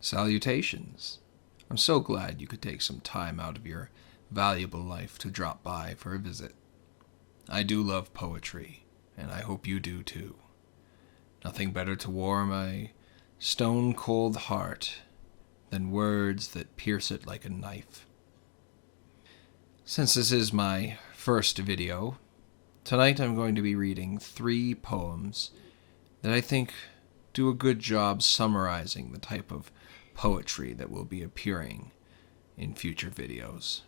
Salutations. I'm so glad you could take some time out of your valuable life to drop by for a visit. I do love poetry, and I hope you do too. Nothing better to warm a stone-cold heart than words that pierce it like a knife. Since this is my first video, tonight I'm going to be reading 3 poems that I think do a good job summarizing the type of poetry that will be appearing in future videos.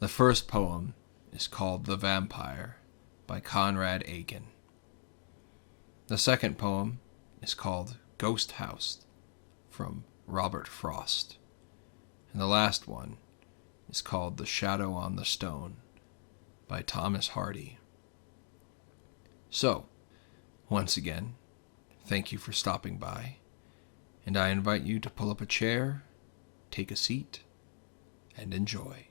The first poem is called The Vampire by Conrad Aiken. The second poem is called Ghost House from Robert Frost. And the last one is called The Shadow on the Stone by Thomas Hardy. So, once again, thank you for stopping by, and I invite you to pull up a chair, take a seat, and enjoy.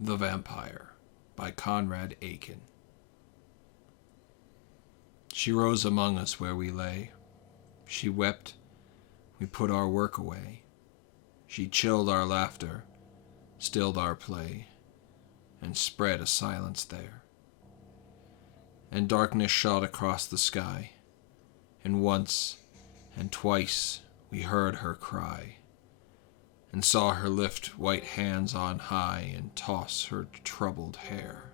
The Vampire by Conrad Aiken. She rose among us where we lay. She wept, we put our work away. She chilled our laughter, stilled our play, and spread a silence there. And darkness shot across the sky, and once and twice we heard her cry, and saw her lift white hands on high and toss her troubled hair.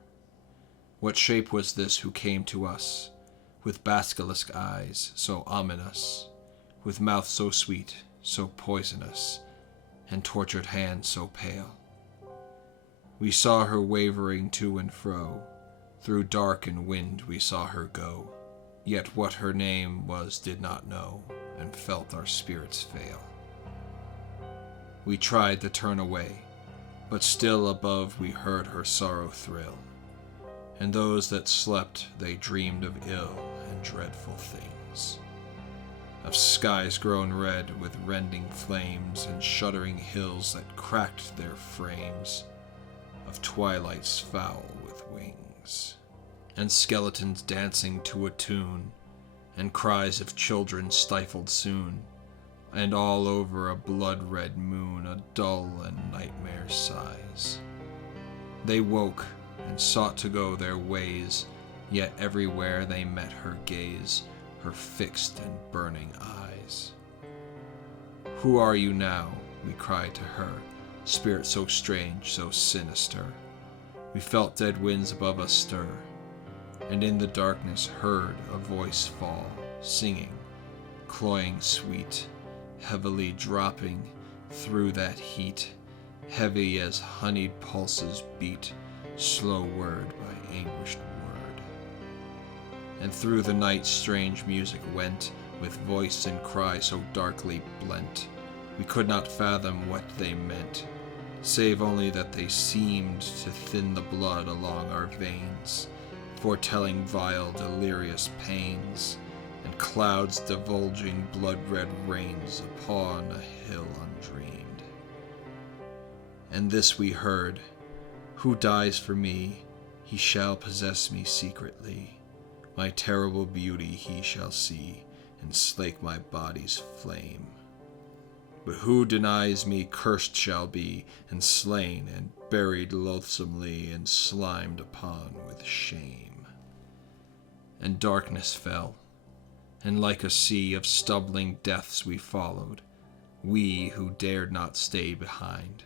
What shape was this who came to us, with basilisk eyes so ominous, with mouth so sweet, so poisonous, and tortured hands so pale? We saw her wavering to and fro, through dark and wind we saw her go, yet what her name was did not know, and felt our spirits fail. We tried to turn away, but still above we heard her sorrow thrill, and those that slept they dreamed of ill and dreadful things, of skies grown red with rending flames and shuddering hills that cracked their frames, of twilights foul with wings, and skeletons dancing to a tune, and cries of children stifled soon, and all over a blood-red moon a dull and nightmare sighs. They woke and sought to go their ways, yet everywhere they met her gaze, her fixed and burning eyes. Who are you now? We cried to her, spirit so strange, so sinister. We felt dead winds above us stir, and in the darkness heard a voice fall, singing, cloying sweet, heavily dropping through that heat, heavy as honeyed pulses beat, slow word by anguished word. And through the night strange music went, with voice and cry so darkly blent, we could not fathom what they meant, save only that they seemed to thin the blood along our veins, foretelling vile delirious pains, and clouds divulging blood-red rains upon a hill undreamed. And this we heard, who dies for me, he shall possess me secretly. My terrible beauty he shall see, and slake my body's flame. But who denies me cursed shall be, and slain, and buried loathsomely, and slimed upon with shame. And darkness fell, and like a sea of stumbling deaths we followed, we who dared not stay behind.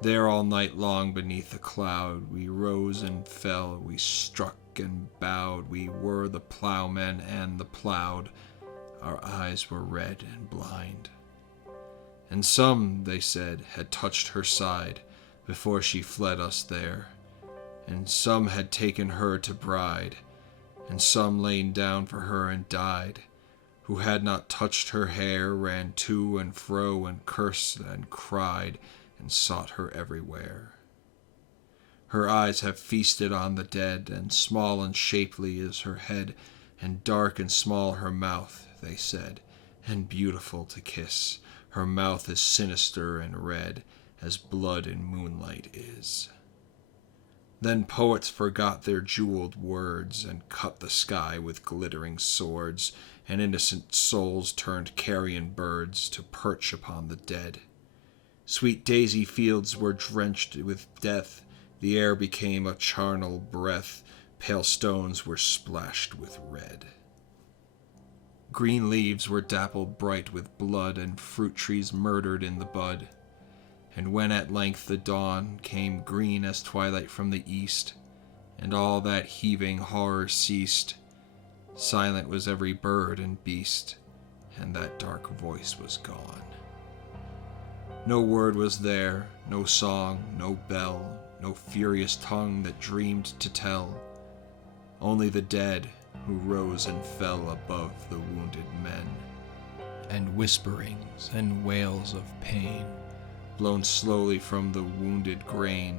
There all night long beneath a cloud we rose and fell, we struck and bowed, we were the plowmen and the plowed, our eyes were red and blind. And some, they said, had touched her side before she fled us there, and some had taken her to bride, and some lain down for her and died, who had not touched her hair, ran to and fro and cursed and cried, and sought her everywhere. Her eyes have feasted on the dead, and small and shapely is her head, and dark and small her mouth, they said, and beautiful to kiss. Her mouth is sinister and red, as blood in moonlight is. Then poets forgot their jeweled words, and cut the sky with glittering swords, and innocent souls turned carrion birds to perch upon the dead. Sweet daisy fields were drenched with death, the air became a charnel breath, pale stones were splashed with red. Green leaves were dappled bright with blood, and fruit trees murdered in the bud. And when at length the dawn came green as twilight from the east, and all that heaving horror ceased, silent was every bird and beast, and that dark voice was gone. No word was there, no song, no bell, no furious tongue that dreamed to tell, only the dead who rose and fell above the wounded men, and whisperings and wails of pain, blown slowly from the wounded grain,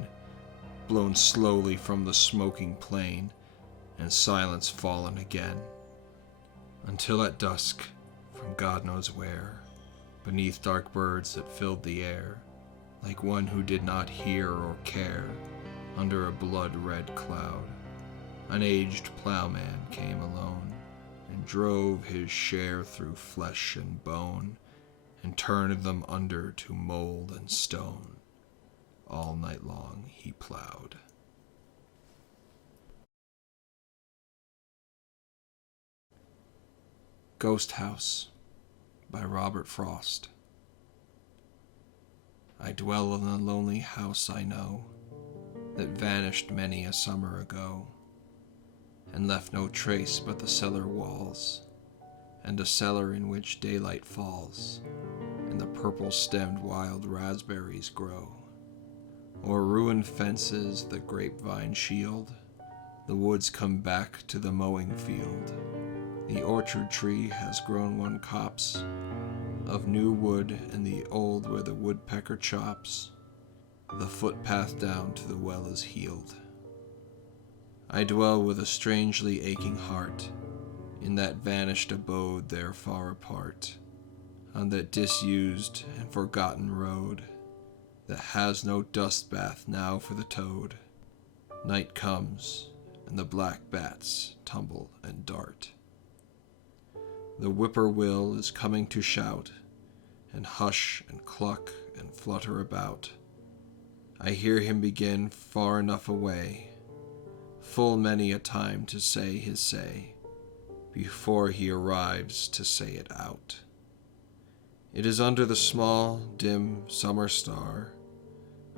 blown slowly from the smoking plain, and silence fallen again, until at dusk, from God knows where, beneath dark birds that filled the air, like one who did not hear or care, under a blood-red cloud, an aged plowman came alone, and drove his share through flesh and bone, and turned them under to mold and stone. All night long he plowed. Ghost House by Robert Frost. I dwell in a lonely house I know, that vanished many a summer ago, and left no trace but the cellar walls, and a cellar in which daylight falls, and the purple-stemmed wild raspberries grow. O'er ruined fences the grapevine shield, the woods come back to the mowing field. The orchard tree has grown one copse of new wood, and the old where the woodpecker chops. The footpath down to the well is healed. I dwell with a strangely aching heart in that vanished abode there far apart, on that disused and forgotten road that has no dust bath now for the toad. Night comes, and the black bats tumble and dart. The whippoorwill is coming to shout, and hush and cluck and flutter about. I hear him begin far enough away, full many a time to say his say, before he arrives to say it out. It is under the small, dim summer star.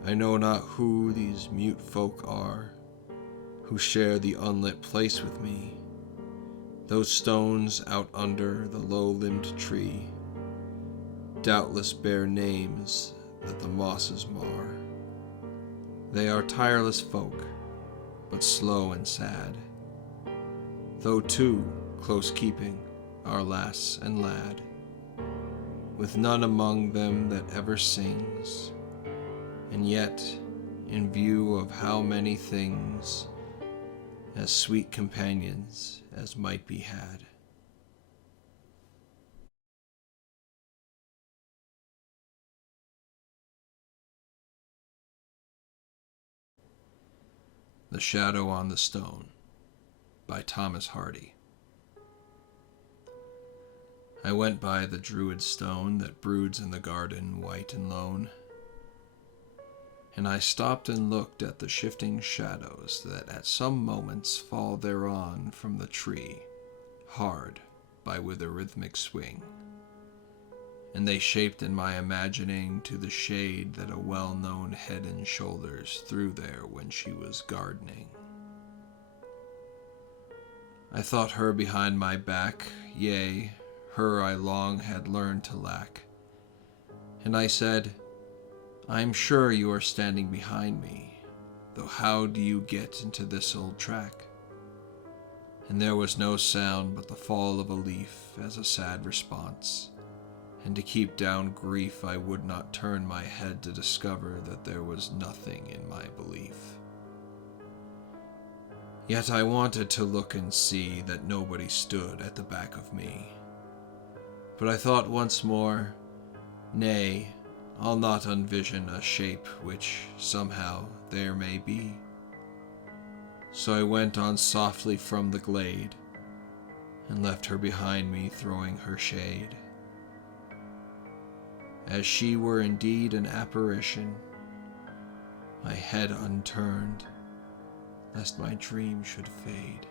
I know not who these mute folk are, who share the unlit place with me. Those stones out under the low-limbed tree doubtless bear names that the mosses mar. They are tireless folk, but slow and sad, though too close keeping are lass and lad, with none among them that ever sings, and yet, in view of how many things, as sweet companions as might be had. The Shadow on the Stone by Thomas Hardy. I went by the druid stone that broods in the garden white and lone, and I stopped and looked at the shifting shadows that at some moments fall thereon from the tree, hard by with a rhythmic swing, and they shaped in my imagining to the shade that a well-known head and shoulders threw there when she was gardening. I thought her behind my back, yea, her I long had learned to lack, and I said, I am sure you are standing behind me, though how do you get into this old track? And there was no sound but the fall of a leaf as a sad response, and to keep down grief I would not turn my head to discover that there was nothing in my belief. Yet I wanted to look and see that nobody stood at the back of me. But I thought once more, nay, I'll not unvision a shape which, somehow, there may be. So I went on softly from the glade, and left her behind me throwing her shade. As she were indeed an apparition, my head unturned, lest my dream should fade.